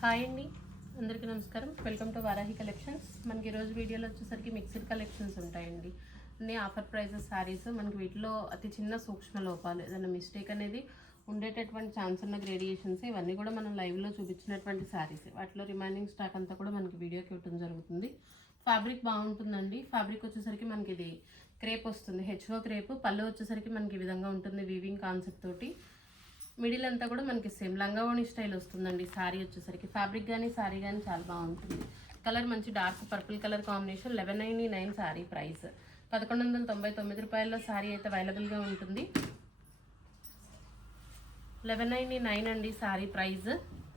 Hi అండి, అందరికీ నమస్కారం. Welcome to Varahi collections. మనకి ఈరోజు వీడియోలో వచ్చేసరికి మిక్స్డ్ కలెక్షన్స్ ఉంటాయండి. అన్ని ఆఫర్ ప్రైజెస్ శారీస్. మనకి వీటిలో అతి చిన్న సూక్ష్మ లోపాలు, ఏదైనా మిస్టేక్ అనేది ఉండేటటువంటి ఛాన్స్ ఉన్న గ్రేడియేషన్స్ ఇవన్నీ కూడా మనం లైవ్లో చూపించినటువంటి శారీస్. వాటిలో రిమైనింగ్ స్టాక్ అంతా కూడా మనకి వీడియోకి ఇవ్వడం జరుగుతుంది. ఫ్యాబ్రిక్ బాగుంటుందండి. ఫ్యాబ్రిక్ వచ్చేసరికి మనకి ఇది క్రేప్ వస్తుంది, హెచ్ఓ క్రేప్. పళ్ళు వచ్చేసరికి మనకి ఈ విధంగా ఉంటుంది, వీవింగ్ కాన్సెప్ట్ తోటి. మిడిల్ అంతా కూడా మనకి సేమ్ లంగావోణి స్టైల్ వస్తుందండి. శారీ వచ్చేసరికి ఫ్యాబ్రిక్ కానీ శారీ కానీ చాలా బాగుంటుంది. కలర్ మంచి dark purple colour combination. 1199 sari price. 1199 రూపాయల్లో శారీ అయితే అవైలబుల్గా ఉంటుంది. 1199 అండి శారీ ప్రైస్.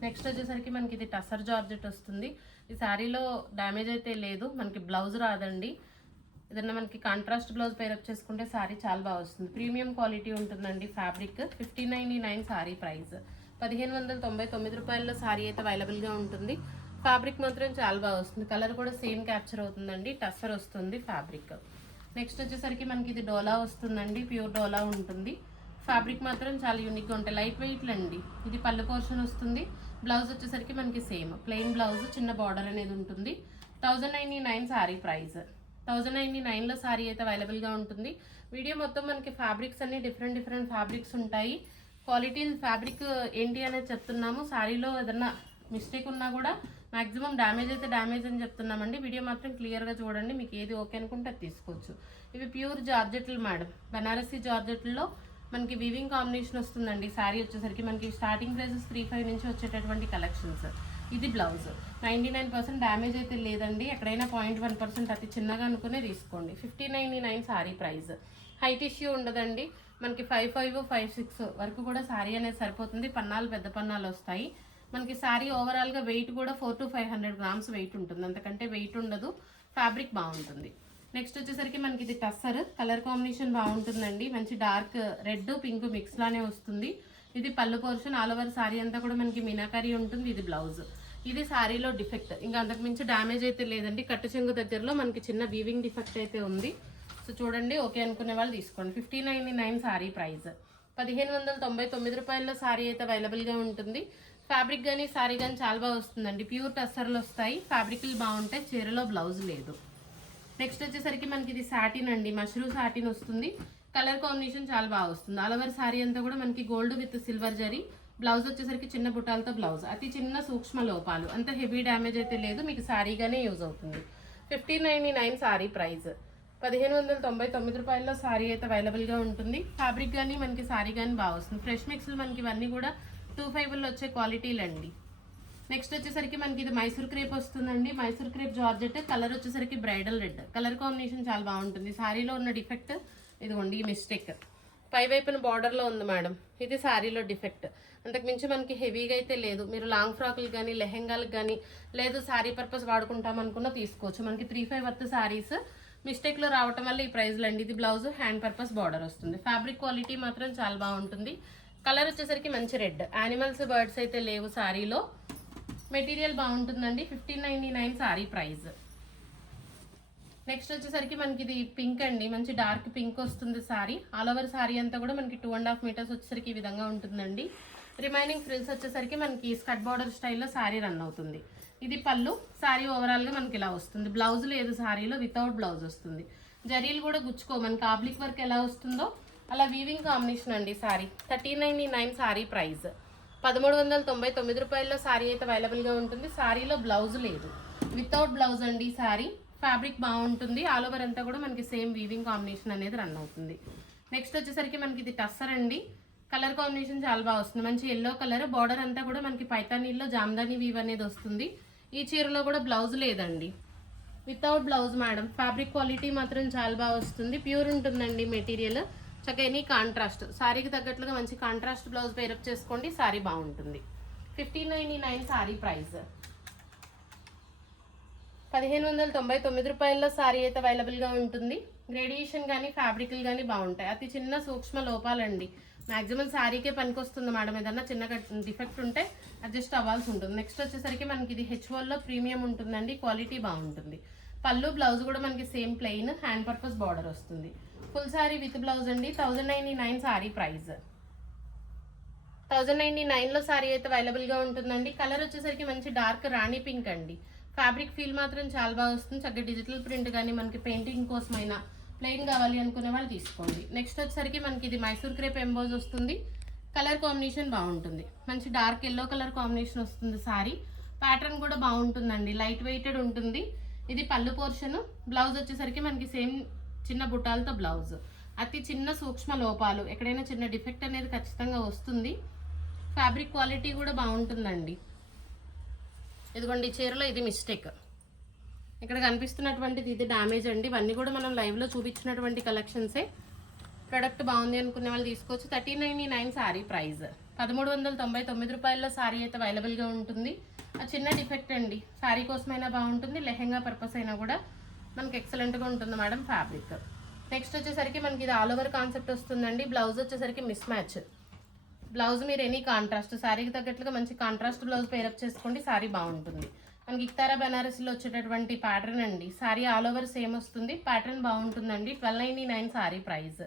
నెక్స్ట్ వచ్చేసరికి మనకి ఇది టసర్ జార్జెట్ వస్తుంది. ఈ శారీలో డ్యామేజ్ అయితే లేదు, మనకి బ్లౌజ్ రాదండి. ఏదన్నా మనకి కాంట్రాస్ట్ బ్లౌజ్ పేరప్ చేసుకుంటే శారీ చాలా బాగా వస్తుంది. ప్రీమియం క్వాలిటీ ఉంటుందండి ఫ్యాబ్రిక్. 1599 శారీ ప్రైస్. 1599 రూపాయల్లో శారీ అయితే అవైలబుల్గా ఉంటుంది. ఫ్యాబ్రిక్ మాత్రం చాలా బాగా వస్తుంది. కలర్ కూడా సేమ్ క్యాప్చర్ అవుతుందండి. టస్సర్ వస్తుంది ఫ్యాబ్రిక్. నెక్స్ట్ వచ్చేసరికి మనకి ఇది డోలా వస్తుందండి, ప్యూర్ డోలా ఉంటుంది. ఫ్యాబ్రిక్ మాత్రం చాలా యూనిక్గా ఉంటాయి, లైట్ వెయిట్లు అండి. ఇది పళ్ళు పోర్షన్ వస్తుంది. బ్లౌజ్ వచ్చేసరికి మనకి సేమ్ ప్లెయిన్ బ్లౌజ్, చిన్న బార్డర్ అనేది ఉంటుంది. 1099 శారీ ప్రైస్. 1099లో శారీ అయితే అవైలబుల్గా ఉంటుంది. వీడియో మొత్తం మనకి ఫ్యాబ్రిక్స్ అన్ని డిఫరెంట్ ఫ్యాబ్రిక్స్ ఉంటాయి. క్వాలిటీ ఫ్యాబ్రిక్ ఏంటి అనేది చెప్తున్నాము. శారీలో ఏదన్నా మిస్టేక్ ఉన్నా కూడా మాక్సిమం డ్యామేజ్ అయితే డ్యామేజ్ అని చెప్తున్నామండి. వీడియో మాత్రం క్లియర్గా చూడండి, మీకు ఏది ఓకే అనుకుంటే అది తీసుకోవచ్చు. ఇవి ప్యూర్ జార్జెట్లు మేడం, బనారసీ జార్జెట్లో మనకి వీవింగ్ కాంబినేషన్ వస్తుందండి. శారీ వచ్చేసరికి మనకి స్టార్టింగ్ ప్రైసెస్ 35 నుంచి వచ్చేటటువంటి కలెక్షన్స్. ఇది బ్లౌజ్. 99% డ్యామేజ్ అయితే లేదండి, ఎక్కడైనా 0.1% అతి చిన్నగా అనుకునే తీసుకోండి. 1599 శారీ ప్రైస్. హైట్ ఇష్యూ ఉండదండి, మనకి 55, 56 వరకు కూడా శారీ అనేది సరిపోతుంది. పన్నాలు పెద్ద పన్నాలు వస్తాయి. మనకి శారీ ఓవరాల్గా వెయిట్ కూడా 400 to 500 గ్రామ్స్ వెయిట్ ఉంటుంది, అంతకంటే వెయిట్ ఉండదు. ఫ్యాబ్రిక్ బాగుంటుంది. నెక్స్ట్ వచ్చేసరికి మనకి ఇది టస్సర్. కలర్ కాంబినేషన్ బాగుంటుందండి, మంచి డార్క్ రెడ్ పింక్ మిక్స్ లానే వస్తుంది. ఇది పళ్ళు పోర్షన్. ఆల్ ఓవర్ శారీ అంతా కూడా మనకి మీనాకరీ ఉంటుంది. ఇది బ్లౌజ్. ఇది శారీలో డిఫెక్ట్, ఇంకా అంతకు మించి డ్యామేజ్ అయితే లేదండి. కట్టు చెంగు దగ్గరలో మనకి చిన్న వీవింగ్ డిఫెక్ట్ అయితే ఉంది. సో చూడండి, ఓకే అనుకునే వాళ్ళు తీసుకోండి. 1599 శారీ ప్రైస్. 1599 రూపాయల్లో శారీ అయితే అవైలబుల్గా ఉంటుంది. ఫ్యాబ్రిక్ కానీ శారీ కానీ చాలా బాగా వస్తుందండి. ప్యూర్ టస్సర్లు వస్తాయి, ఫ్యాబ్రిక్లు బాగుంటాయి. చీరలో బ్లౌజ్ లేదు. నెక్స్ట్ వచ్చేసరికి మనకి ఇది సాటిన్ అండి, మష్రూ సాటిన్ వస్తుంది. కలర్ కాంబినేషన్ చాలా బాగా వస్తుంది. ఆల్ ఓవర్ శారీ అంతా కూడా మనకి gold with silver zari. Blouse వచ్చేసరికి చిన్న బుట్టాలతో బ్లౌజ్. అతి చిన్న సూక్ష్మ లోపాలు, అంత హెవీ డ్యామేజ్ అయితే లేదు, మీకు శారీగానే యూజ్ అవుతుంది. 1599 శారీ ప్రైస్. 1599 రూపాయల్లో శారీ అయితే అవైలబుల్గా ఉంటుంది. ఫ్యాబ్రిక్ కానీ మనకి శారీ కానీ బాగా వస్తుంది. ఫ్రెష్ మిక్స్లు మనకి ఇవన్నీ కూడా 25లో వచ్చే క్వాలిటీలు అండి. నెక్స్ట్ వచ్చేసరికి మనకి ఇది మైసూర్ క్రేప్ వస్తుందండి. Mysore crepe georgette. కలర్ వచ్చేసరికి బ్రైడల్ రెడ్. కలర్ కాంబినేషన్ చాలా బాగుంటుంది. శారీలో ఉన్న డిఫెక్ట్ ఇదిగోండి, ఈ మిస్టేక్ పై వైపున బార్డర్లో ఉంది మేడం. ఇది శారీలో డిఫెక్ట్, అంతకుమించి మనకి హెవీగా అయితే లేదు. మీరు లాంగ్ ఫ్రాకులు కానీ లెహెంగాలకు కానీ లేదు శారీ పర్పస్ వాడుకుంటాం అనుకున్నా తీసుకోవచ్చు. మనకి 35 వర్త్ శారీస్ మిస్టేక్లో రావటం వల్ల ఈ ప్రైజ్లు అండి. ఇది బ్లౌజ్, హ్యాండ్ పర్పస్ బార్డర్ వస్తుంది. ఫ్యాబ్రిక్ క్వాలిటీ మాత్రం చాలా బాగుంటుంది. కలర్ వచ్చేసరికి మంచి రెడ్. యానిమల్స్ బర్డ్స్ అయితే లేవు శారీలో. మెటీరియల్ బాగుంటుందండి. 1599 శారీ ప్రైస్. నెక్స్ట్ వచ్చేసరికి మనకి ఇది పింక్ అండి, మంచి డార్క్ పింక్ వస్తుంది శారీ. ఆల్ ఓవర్ శారీ అంతా కూడా మనకి 2.5 మీటర్స్ వచ్చేసరికి ఈ విధంగా ఉంటుందండి. రిమైనింగ్ ఫ్రిల్స్ వచ్చేసరికి మనకి స్కర్ట్ బార్డర్ స్టైల్లో శారీ రన్ అవుతుంది. ఇది పళ్ళు. శారీ ఓవరాల్గా మనకి ఇలా వస్తుంది. బ్లౌజ్ లేదు శారీలో, వితౌట్ బ్లౌజ్ వస్తుంది. జరీలు కూడా గుచ్చుకో, మనకి ఆబ్లిక్ వర్క్ ఎలా వస్తుందో అలా వీవింగ్ కాంబినేషన్ అండి శారీ. 1399 శారీ ప్రైస్. 1399 రూపాయల్లో శారీ అయితే అవైలబుల్గా ఉంటుంది. శారీలో బ్లౌజ్ లేదు, వితౌట్ బ్లౌజ్ అండి శారీ. ఫ్యాబ్రిక్ బాగుంటుంది. ఆల్ ఓవర్ అంతా కూడా మనకి సేమ్ వీవింగ్ కాంబినేషన్ అనేది రన్ అవుతుంది. నెక్స్ట్ వచ్చేసరికి మనకి ఇది టస్సర్ అండి. కలర్ కాంబినేషన్ చాలా బాగా వస్తుంది, మంచి ఎల్లో కలర్. బార్డర్ అంతా కూడా మనకి పైతానీల్లో జామ్దాని వీవ్ అనేది వస్తుంది. ఈ చీరలో కూడా బ్లౌజ్ లేదండి, without blouse madam. Fabric quality మాత్రం చాలా బాగా వస్తుంది. ప్యూర్ ఉంటుందండి మెటీరియల్. చక్కగా ఎనీ కాంట్రాస్ట్, శారీకి తగ్గట్లుగా మంచి కాంట్రాస్ట్ బ్లౌజ్ పేరప్ చేసుకోండి, శారీ బాగుంటుంది. 1599 శారీ ప్రైస్. 1599 రూపాయల్లో శారీ అయితే అవైలబుల్గా ఉంటుంది. గ్రేడియేషన్ కానీ ఫ్యాబ్రిక్లు కానీ బాగుంటాయి. అతి చిన్న సూక్ష్మ లోపాలండి, మ్యాక్సిమం శారీకే పనికొస్తుంది మేడం. ఏదన్నా చిన్న డిఫెక్ట్ ఉంటే అడ్జస్ట్ అవ్వాల్సి ఉంటుంది. నెక్స్ట్ వచ్చేసరికి మనకి ఇది హెచ్ఓల్లో ప్రీమియం ఉంటుందండి, క్వాలిటీ బాగుంటుంది. పళ్ళు బ్లౌజ్ కూడా మనకి same plain, hand purpose border వస్తుంది. ఫుల్ శారీ విత్ బ్లౌజ్ అండి. 1099 శారీ ప్రైస్. 1099లో సారీ అయితే అవైలబుల్గా ఉంటుందండి. కలర్ వచ్చేసరికి మంచి డార్క్ రాణి పింక్ అండి. ఫ్యాబ్రిక్ ఫీల్ మాత్రం చాలా బాగా వస్తుంది. చక్కగా డిజిటల్ ప్రింట్ కానీ మనకి పెయింటింగ్ కోసమైనా ప్లెయిన్ కావాలి అనుకునే వాళ్ళు తీసుకోండి. నెక్స్ట్ వచ్చేసరికి మనకి ఇది మైసూర్ క్రేప్ ఎంబోజ్ వస్తుంది. కలర్ కాంబినేషన్ బాగుంటుంది. మంచి డార్క్ ఎల్లో కలర్ కాంబినేషన్ వస్తుంది. సారీ ప్యాటర్న్ కూడా బాగుంటుందండి. లైట్ వెయిటెడ్ ఉంటుంది. ఇది పళ్ళు పోర్షన్. బ్లౌజ్ వచ్చేసరికి మనకి సేమ్ చిన్న బుట్టాలతో బ్లౌజ్. అతి చిన్న సూక్ష్మ లోపాలు, ఎక్కడైనా చిన్న డిఫెక్ట్ అనేది ఖచ్చితంగా వస్తుంది. ఫ్యాబ్రిక్ క్వాలిటీ కూడా బాగుంటుందండి. ఇదిగోండి చీరలో ఇది మిస్టేక్, ఇక్కడ కనిపిస్తున్నటువంటిది ఇది డ్యామేజ్ అండి. ఇవన్నీ కూడా మనం లైవ్లో చూపించినటువంటి కలెక్షన్సే. ప్రొడక్ట్ బాగుంది అనుకునే వాళ్ళు తీసుకోవచ్చు. 1399 సారీ ప్రైస్. 1399 రూపాయల్లో సారీ అయితే అవైలబుల్గా ఉంటుంది. ఆ చిన్న డిఫెక్ట్ అండి. సారీ కోసమైనా బాగుంటుంది, లెహెంగా పర్పస్ అయినా కూడా మనకి ఎక్సలెంట్గా ఉంటుంది మేడం ఫ్యాబ్రిక్. నెక్స్ట్ వచ్చేసరికి మనకి ఇది ఆల్ ఓవర్ కాన్సెప్ట్ వస్తుందండి. బ్లౌజ్ వచ్చేసరికి మిస్ మ్యాచ్ బ్లౌజ్. మీరు ఎనీ కాంట్రాస్ట్ శారీకి తగ్గట్లుగా మంచి కాంట్రాస్ట్ బ్లౌజ్ పేరప్ చేసుకోండి, సారీ బాగుంటుంది. మనకి ఇక్తారా బనారస్లో వచ్చేటటువంటి ప్యాటర్న్ అండి. సారీ ఆల్ ఓవర్ సేమ్ వస్తుంది, ప్యాటర్న్ బాగుంటుందండి. 1299 సారీ ప్రైస్.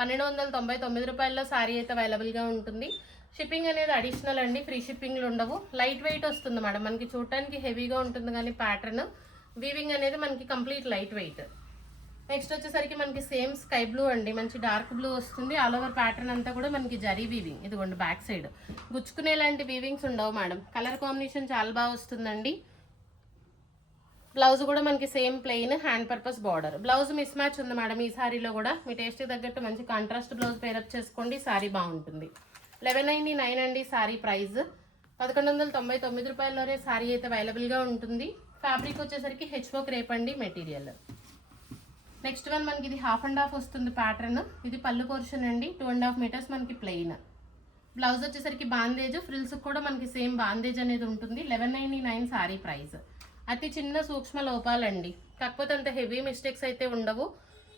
1299 రూపాయల్లో సారీ అయితే అవైలబుల్గా ఉంటుంది. షిప్పింగ్ అనేది అడిషనల్ అండి, ఫ్రీ షిప్పింగ్లు ఉండవు. లైట్ వెయిట్ వస్తుంది మేడం. మనకి చూడటానికి హెవీగా ఉంటుంది కానీ ప్యాటర్న్ వీవింగ్ అనేది మనకి కంప్లీట్ లైట్ వెయిట్. నెక్స్ట్ వచ్చేసరికి మనకి సేమ్ స్కై బ్లూ అండి. మంచి డార్క్ బ్లూ వస్తుంది. ఆల్ ఓవర్ ప్యాటర్న్ అంతా కూడా మనకి జరీ వీవింగ్. ఇదిగోండి బ్యాక్ సైడ్ గుచ్చుకునే లాంటి వీవింగ్స్ ఉండవు మేడం. కలర్ కాంబినేషన్ చాలా బాగా వస్తుందండి. బ్లౌజ్ కూడా మనకి same plain hand purpose border. Blouse miss match ఉంది మేడం ఈ సారీలో కూడా. మీ టేస్ట్కి తగ్గట్టు మంచి కాంట్రాస్ట్ బ్లౌజ్ పేరప్ చేసుకోండి, సారీ బాగుంటుంది. 1199 అండి సారీ ప్రైస్. 1199 రూపాయల్లోనే సారీ అయితే అవైలబుల్గా ఉంటుంది. ఫ్యాబ్రిక్ వచ్చేసరికి హెచ్ఓ క్రేప్ అండి మెటీరియల్. నెక్స్ట్ వన్ మనకి ఇది హాఫ్ అండ్ హాఫ్ వస్తుంది ప్యాటర్న్. ఇది పళ్ళు పోర్షన్ అండి. 2.5 మీటర్స్ మనకి ప్లెయిన్. బ్లౌజ్ వచ్చేసరికి బాందేజ్, ఫ్రిల్స్ కూడా మనకి సేమ్ బాందేజ్ అనేది ఉంటుంది. 1199 సారీ ప్రైస్. అతి చిన్న సూక్ష్మ లోపాలండి, కాకపోతే అంత హెవీ మిస్టేక్స్ అయితే ఉండవు.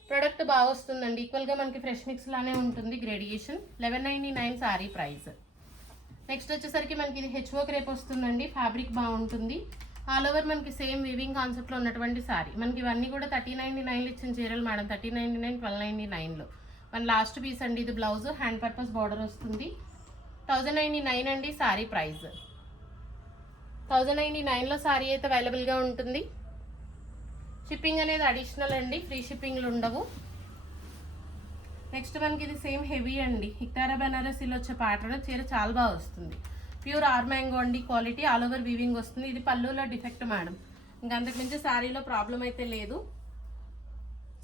ప్రోడక్ట్ బాగా వస్తుందండి. ఈక్వల్గా మనకి ఫ్రెష్ మిక్స్ లానే ఉంటుంది గ్రేడియేషన్. 1199 సారీ ప్రైస్. నెక్స్ట్ వచ్చేసరికి మనకి ఇది హెచ్ఓ క్రేప్ వస్తుందండి. ఫ్యాబ్రిక్ బాగుంటుంది. ఆల్ ఓవర్ మనకి సేమ్ వీవింగ్ కాన్సెప్ట్లో ఉన్నటువంటి సారీ. మనకి ఇవన్నీ కూడా 1399 ఇచ్చిన చీరలు మేడం. 1399, 1299లో మన లాస్ట్ పీస్ అండి. ఇది బ్లౌజ్ హ్యాండ్ పర్పస్ బార్డర్ వస్తుంది. 1099 అండి సారీ ప్రైస్. 1099లో సారీ అయితే అవైలబుల్గా ఉంటుంది. షిప్పింగ్ అనేది అడిషనల్ అండి, ఫ్రీ షిప్పింగ్లు ఉండవు. నెక్స్ట్ మనకి ఇది సేమ్ హెవీ అండి. ఇక్తారా బనారసీలో వచ్చే ప్యాటర్న్. చీర చాలా బాగా వస్తుంది. ప్యూర్ ఆర్ మ్యాంగో అండి క్వాలిటీ. ఆల్ ఓవర్ వీవింగ్ వస్తుంది. ఇది పళ్ళులో డిఫెక్ట్ మేడం, ఇంకా అంతకుమించి శారీలో ప్రాబ్లం అయితే లేదు.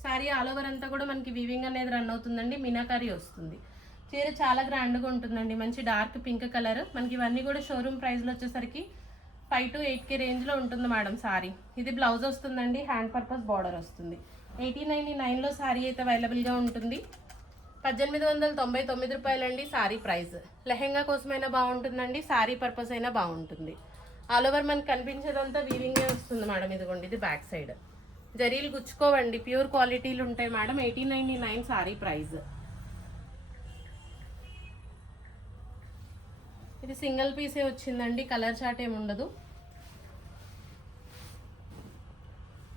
శారీ ఆల్ ఓవర్ అంతా కూడా మనకి వీవింగ్ అనేది రన్ అవుతుందండి. మీనాకారీ వస్తుంది. చీర చాలా గ్రాండ్గా ఉంటుందండి. మంచి డార్క్ పింక్ కలర్. మనకి ఇవన్నీ కూడా షోరూమ్ ప్రైస్లో వచ్చేసరికి 5 to 8K రేంజ్లో ఉంటుంది మేడం సారీ. ఇది బ్లౌజ్ వస్తుందండి, హ్యాండ్ పర్పస్ బార్డర్ వస్తుంది. 1899లో సారీ అయితే అవైలబుల్గా ఉంటుంది. 1899 రూపాయలండి సారీ ప్రైస్. లెహెంగా కోసమైనా బాగుంటుందండి, సారీ పర్పస్ అయినా బాగుంటుంది. ఆల్ ఓవర్ మనకి కనిపించేదంతా వీవింగే వస్తుంది మేడం. ఇదిగోండి ఇది బ్యాక్ సైడ్. జరీలు గుచ్చుకోవండి, ప్యూర్ క్వాలిటీలు ఉంటాయి మేడం. 1899 sorry price. ఇది సింగిల్ పీసే వచ్చిందండి, కలర్ చాట్ ఏమి ఉండదు.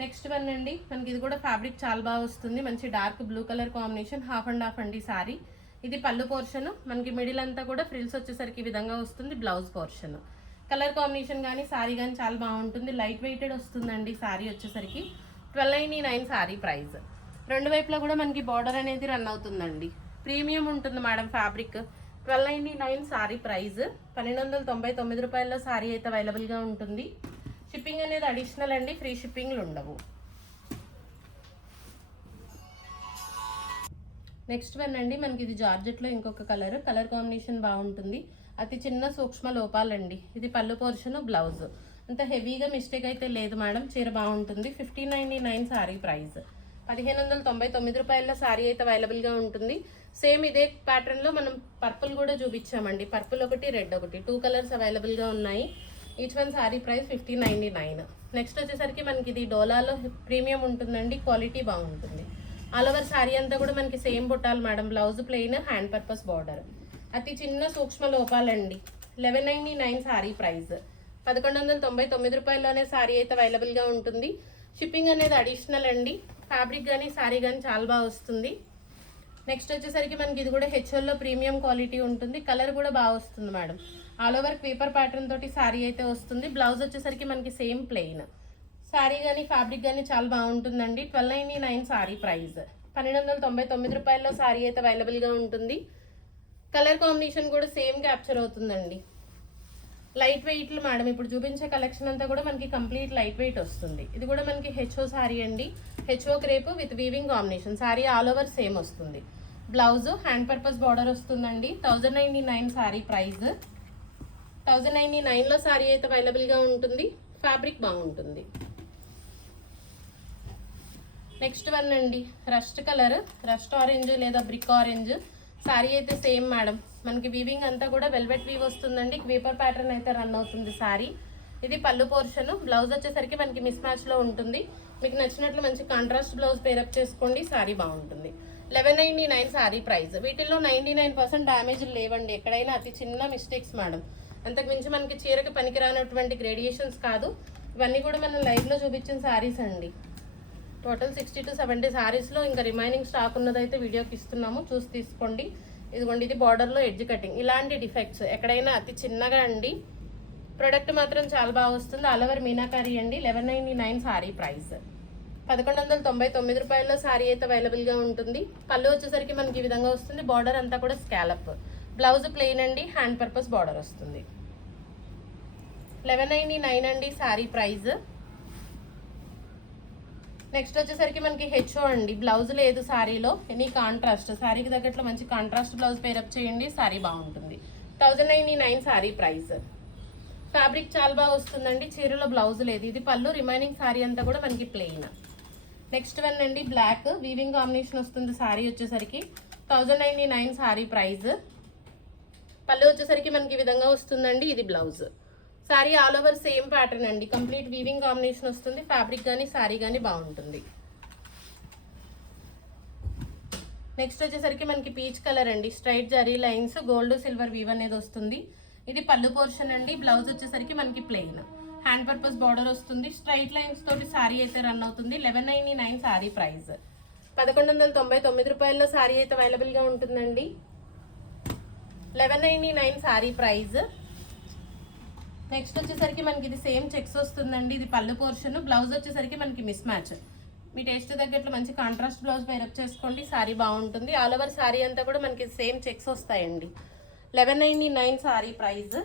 నెక్స్ట్ వన్ అండి మనకి ఇది కూడా ఫ్యాబ్రిక్ చాలా బాగా వస్తుంది. మంచి dark blue colour combination. Half and half అండి సారీ. ఇది పళ్ళు పోర్షన్. మనకి మిడిల్ అంతా కూడా ఫ్రిల్స్ వచ్చేసరికి ఈ విధంగా వస్తుంది. Blouse portion. కలర్ కాంబినేషన్ కానీ సారీ కానీ చాలా బాగుంటుంది. లైట్ వెయిటెడ్ వస్తుందండి సారీ వచ్చేసరికి. 1299 సారీ ప్రైస్. రెండు వైపులా కూడా మనకి బార్డర్ అనేది రన్ అవుతుందండి. ప్రీమియం ఉంటుంది మేడం ఫ్యాబ్రిక్. 1299 sorry price. 1299 రూపాయల్లో సారీ అయితే అవైలబుల్గా ఉంటుంది. షిప్పింగ్ అనేది అడిషనల్ అండి, ఫ్రీ షిప్పింగ్లు ఉండవు. నెక్స్ట్ వన్ అండి మనకి ఇది జార్జెట్లో ఇంకొక కలర్. కలర్ కాంబినేషన్ బాగుంటుంది. అతి చిన్న సూక్ష్మ లోపాలండి. ఇది పళ్ళు పోర్షన్, బ్లౌజ్. అంత హెవీగా మిస్టేక్ అయితే లేదు మేడం. చీర బాగుంటుంది. 1599 సారీ ప్రైస్. 1599 రూపాయల సారీ అయితే అవైలబుల్గా ఉంటుంది. సేమ్ ఇదే ప్యాటర్న్లో మనం పర్పుల్ కూడా చూపించామండి. పర్పుల్ ఒకటి, రెడ్ ఒకటి, 2 కలర్స్ అవైలబుల్గా ఉన్నాయి. Each one sari price 1599. Next వచ్చేసరికి మనకి ఇది డోలాలో ప్రీమియం ఉంటుందండి, క్వాలిటీ బాగుంటుంది. ఆల్ ఓవర్ సారీ అంతా కూడా మనకి సేమ్ బుట్టాలు madam. Blouse plain, hand purpose border. అతి చిన్న సూక్ష్మ లోపాలండి. 1199 సారీ ప్రైస్. 1199 రూపాయల్లోనే సారీ అయితే అవైలబుల్గా ఉంటుంది. షిప్పింగ్ అనేది అడిషనల్ అండి. ఫ్యాబ్రిక్ కానీ సారీ కానీ చాలా బాగా వస్తుంది. నెక్స్ట్ వచ్చేసరికి మనకి ఇది కూడా హెచ్ఎల్లో ప్రీమియం క్వాలిటీ ఉంటుంది. కలర్ కూడా బాగా వస్తుంది madam. All over paper pattern తోటి శారీ అయితే వస్తుంది. బ్లౌజ్ వచ్చేసరికి మనకి సేమ్ ప్లెయిన్. శారీ కానీ ఫ్యాబ్రిక్ కానీ చాలా బాగుంటుందండి. 1299 శారీ ప్రైస్. 1299 రూపాయల్లో శారీ అయితే అవైలబుల్గా ఉంటుంది. కలర్ కాంబినేషన్ కూడా సేమ్ క్యాప్చర్ అవుతుందండి. లైట్ వెయిట్లు మేడం, ఇప్పుడు చూపించే కలెక్షన్ అంతా కూడా మనకి కంప్లీట్ లైట్ వెయిట్ వస్తుంది. ఇది కూడా మనకి హెచ్ఓ శారీ అండి. HO crepe with weaving combination. Sari all over same వస్తుంది. బ్లౌజ్ హ్యాండ్ పర్పస్ బార్డర్ వస్తుందండి. 1099 శారీ ప్రైస్. 1099లో శారీ అయితే అవైలబుల్గా ఉంటుంది. ఫ్యాబ్రిక్ బాగుంటుంది. నెక్స్ట్ వన్ అండి, రస్ట్ కలర్, రస్ట్ ఆరెంజ్ లేదా బ్రిక్ ఆరెంజ్. శారీ అయితే సేమ్ మేడం. మనకి వీవింగ్ అంతా కూడా వెల్వెట్ వీవ్ వస్తుందండి. పేపర్ ప్యాటర్న్ అయితే రన్ అవుతుంది శారీ. ఇది పళ్ళు పోర్షన్. బ్లౌజ్ వచ్చేసరికి మనకి మిస్ మ్యాచ్లో ఉంటుంది. మీకు నచ్చినట్లు మంచి కాంట్రాస్ట్ బ్లౌజ్ పేరప్ చేసుకోండి. శారీ బాగుంటుంది. 1199 శారీ ప్రైస్. వీటిల్లో 99% డ్యామేజ్ లేవండి. ఎక్కడైనా అతి చిన్న మిస్టేక్స్ మేడం. అంతకుమించి మనకి చీరకి పనికిరానటువంటి గ్రేడియేషన్స్ కాదు. ఇవన్నీ కూడా మనం లైవ్లో చూపించిన శారీస్ అండి. టోటల్ 60 to 70 శారీస్లో ఇంకా రిమైనింగ్ స్టాక్ ఉన్నదైతే వీడియోకి ఇస్తున్నాము, చూసి తీసుకోండి. ఇదిగోండి, ఇది బార్డర్లో ఎడ్జ్ కటింగ్. ఇలాంటి డిఫెక్ట్స్ ఎక్కడైనా అతి చిన్నగా అండి. ప్రొడక్ట్ మాత్రం చాలా బాగా వస్తుంది. ఆల్ ఓవర్ మీనాకారి అండి. 1199 శారీ ప్రైస్. 1199 రూపాయల్లో శారీ అయితే అవైలబుల్గా ఉంటుంది. పళ్ళు వచ్చేసరికి మనకి ఈ విధంగా వస్తుంది. బార్డర్ అంతా కూడా స్కాలప్. బ్లౌజ్ ప్లెయిన్ అండి. హ్యాండ్ పర్పస్ బార్డర్ వస్తుంది. 1199 అండి శారీ ప్రైస్. నెక్స్ట్ వచ్చేసరికి మనకి హెచ్ఓ అండి. బ్లౌజ్ లేదు శారీలో. ఎనీ కాంట్రాస్ట్, శారీకి తగ్గట్లు మంచి కాంట్రాస్ట్ బ్లౌజ్ పేరప్ చేయండి. శారీ బాగుంటుంది. 1099 శారీ ప్రైస్. ఫ్యాబ్రిక్ చాలా బాగా వస్తుందండి. చీరలో బ్లౌజ్ లేదు. ఇది పళ్ళు. రిమైనింగ్ శారీ అంతా కూడా మనకి ప్లెయిన్. నెక్స్ట్ వన్ అండి, బ్లాక్ వీవింగ్ కాంబినేషన్ వస్తుంది. శారీ వచ్చేసరికి 1099 శారీ ప్రైస్. పళ్ళు వచ్చేసరికి మనకి ఈ విధంగా వస్తుందండి. ఇది blouse. Sari all over same pattern అండి. కంప్లీట్ వీవింగ్ కాంబినేషన్ వస్తుంది. ఫ్యాబ్రిక్ కానీ శారీ కానీ బాగుంటుంది. నెక్స్ట్ వచ్చేసరికి మనకి పీచ్ కలర్ అండి. Straight zari lines, gold silver weave అనేది వస్తుంది. ఇది పళ్ళు పోర్షన్ అండి. బ్లౌజ్ వచ్చేసరికి మనకి ప్లెయిన్. హ్యాండ్ పర్పస్ బార్డర్ వస్తుంది. స్ట్రైట్ లైన్స్ తోటి శారీ అయితే రన్ అవుతుంది. 1199 శారీ ప్రైస్. 1199 రూపాయల్లో శారీ అయితే అవైలబుల్గా ఉంటుందండి. 1199 శారీ ప్రైస్. నెక్స్ట్ వచ్చేసరికి మనకి ఇది సేమ్ చెక్స్ వస్తుందండి. ఇది పళ్ళు పోర్షన్. బ్లౌజ్ వచ్చేసరికి మనకి మిస్ మ్యాచ్. మీ టేస్ట్ తగ్గట్లు మంచి కాంట్రాస్ట్ బ్లౌజ్ పేరప్ చేసుకోండి. శారీ బాగుంటుంది. ఆల్ ఓవర్ శారీ అంతా కూడా మనకి సేమ్ చెక్స్ వస్తాయండి. 1199 శారీ ప్రైస్.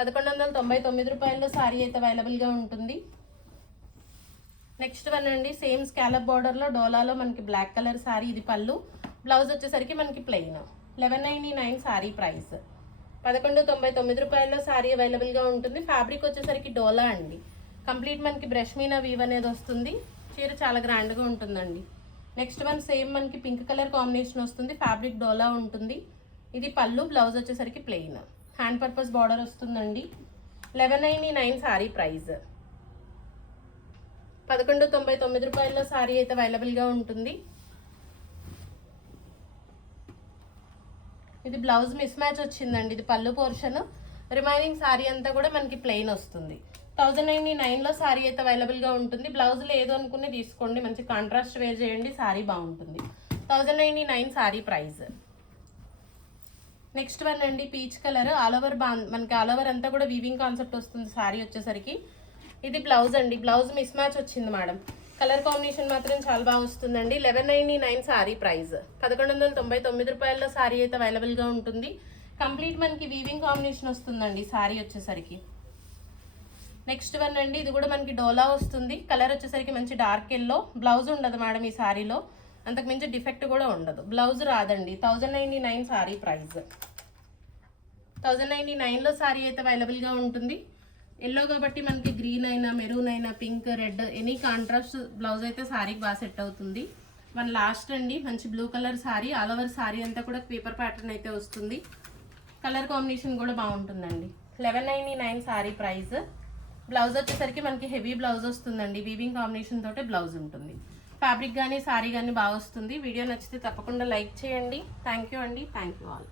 1199 రూపాయల్లో శారీ అయితే అవైలబుల్గా ఉంటుంది. నెక్స్ట్ వన్ అండి, సేమ్ స్కాలప్ బార్డర్లో డోలాలో మనకి బ్లాక్ కలర్ శారీ. ఇది పళ్ళు. బ్లౌజ్ వచ్చేసరికి మనకి ప్లెయిన్. 1199 శారీ ప్రైస్. 1199 రూపాయల్లో శారీ అవైలబుల్గా ఉంటుంది. ఫ్యాబ్రిక్ వచ్చేసరికి డోలా అండి. కంప్లీట్ మనకి బ్రష్ మీనా వీవ్ అనేది వస్తుంది. చీర చాలా గ్రాండ్గా ఉంటుందండి. నెక్స్ట్ వన్ సేమ్ మనకి పింక్ కలర్ కాంబినేషన్ వస్తుంది. ఫ్యాబ్రిక్ డోలా ఉంటుంది. ఇది పళ్ళు. బ్లౌజ్ వచ్చేసరికి ప్లెయిన్. హ్యాండ్ పర్పస్ బార్డర్ వస్తుందండి. 1199 శారీ ప్రైస్. 1199 రూపాయల్లో శారీ అయితే అవైలబుల్గా ఉంటుంది. ఇది బ్లౌజ్ మిస్ మ్యాచ్ వచ్చిందండి. ఇది పళ్ళు పోర్షన్. రిమైనింగ్ శారీ అంతా కూడా మనకి ప్లెయిన్ వస్తుంది. 1099లో శారీ అయితే అవైలబుల్గా ఉంటుంది. బ్లౌజ్ లేదు అనుకుని తీసుకోండి. మంచి కాంట్రాస్ట్ వేర్ చేయండి. శారీ బాగుంటుంది. 1099 శారీ ప్రైస్. నెక్స్ట్ వన్ అండి, పీచ్ కలర్. ఆల్ ఓవర్ మనకి ఆల్ ఓవర్ అంతా కూడా వీవింగ్ కాన్సెప్ట్ వస్తుంది శారీ వచ్చేసరికి. ఇది బ్లౌజ్ అండి. బ్లౌజ్ మిస్ మ్యాచ్ వచ్చింది మేడం. కలర్ కాంబినేషన్ మాత్రం చాలా బాగా వస్తుందండి. 1199 శారీ ప్రైస్. 1199 రూపాయల్లో శారీ అయితే అవైలబుల్గా ఉంటుంది. కంప్లీట్ మనకి వీవింగ్ కాంబినేషన్ వస్తుందండి శారీ వచ్చేసరికి. నెక్స్ట్ వన్ అండి, ఇది కూడా మనకి డోలా వస్తుంది. కలర్ వచ్చేసరికి మంచి డార్క్ ఎల్లో. బ్లౌజ్ ఉండదు మేడం ఈ శారీలో. అంతకుమించి డిఫెక్ట్ కూడా ఉండదు. బ్లౌజ్ రాదండి. 1099 శారీ ప్రైస్. 1099లో శారీ అయితే అవైలబుల్గా ఉంటుంది. ఎల్లో కాబట్టి మనకి గ్రీన్ అయినా, మెరూన్ అయినా, pink, red, any contrast blouse అయితే శారీకి బాగా సెట్ అవుతుంది. వన్ లాస్ట్ అండి, మంచి blue colour sari. All over sari అంతా కూడా పేపర్ ప్యాటర్న్ అయితే వస్తుంది. కలర్ కాంబినేషన్ కూడా బాగుంటుందండి. 1199 శారీ ప్రైస్. బ్లౌజ్ వచ్చేసరికి మనకి హెవీ బ్లౌజ్ వస్తుందండి. వీవింగ్ కాంబినేషన్ తోటే బ్లౌజ్ ఉంటుంది. ఫ్యాబ్రిక్ కానీ శారీ కానీ బాగా వస్తుంది. వీడియో నచ్చితే తప్పకుండా లైక్ చేయండి. థ్యాంక్ యూ అండి. Thank you all.